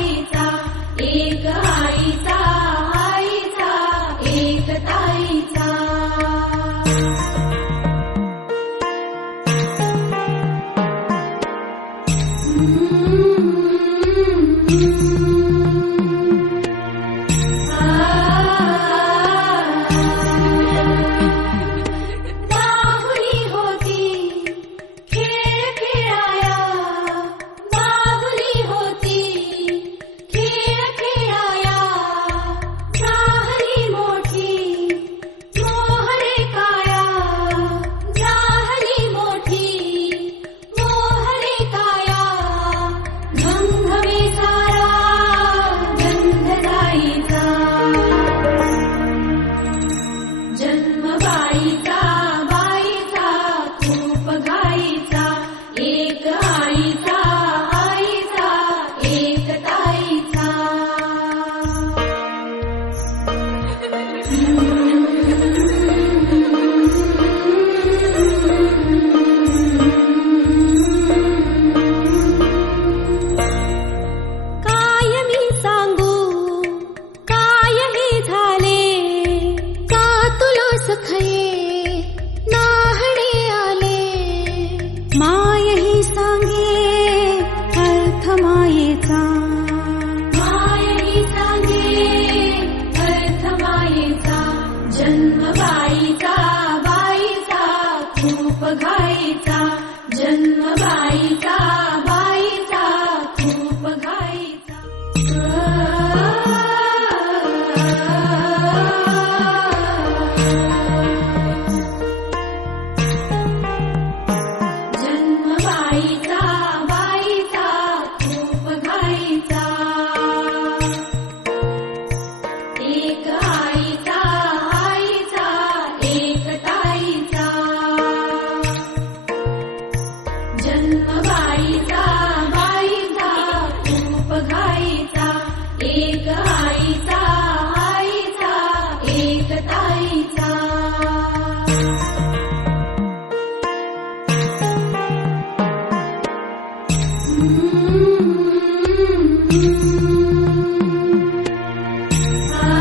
ताईचा, एक आईचा, आईचा एक ताईचा. बाहुली होती खेळ खेळाया, बाहुली होती खेळ खेळाया. झाली मोठी मोहरे काया, झाली मोठी मोहरे काया. घमघमे सारा गंधदाईचा, जन्म बाईचा, बाईचा खूप घाईचा. एक आईचा, आईचा एक ताईचा. काय मी सांगू, काय हे झाले, का तुला सखये नाहणे आले. माय ही सांगे अर्थ मायेचा, माय ही सांगे अर्थ मायेचा. जन्म बाईचा, बाईचा खूप घाईचा. जन्म बाईचा, बाईचा खूप घाईचा. जन्म बाईचा, बाईचा खूप घाईचा. एक आईचा, आईचा एक ताईचा. जन्म बाईचा, बाईचा खूप घाईचा. एक आईचा, आईचा एक ताईचा. आ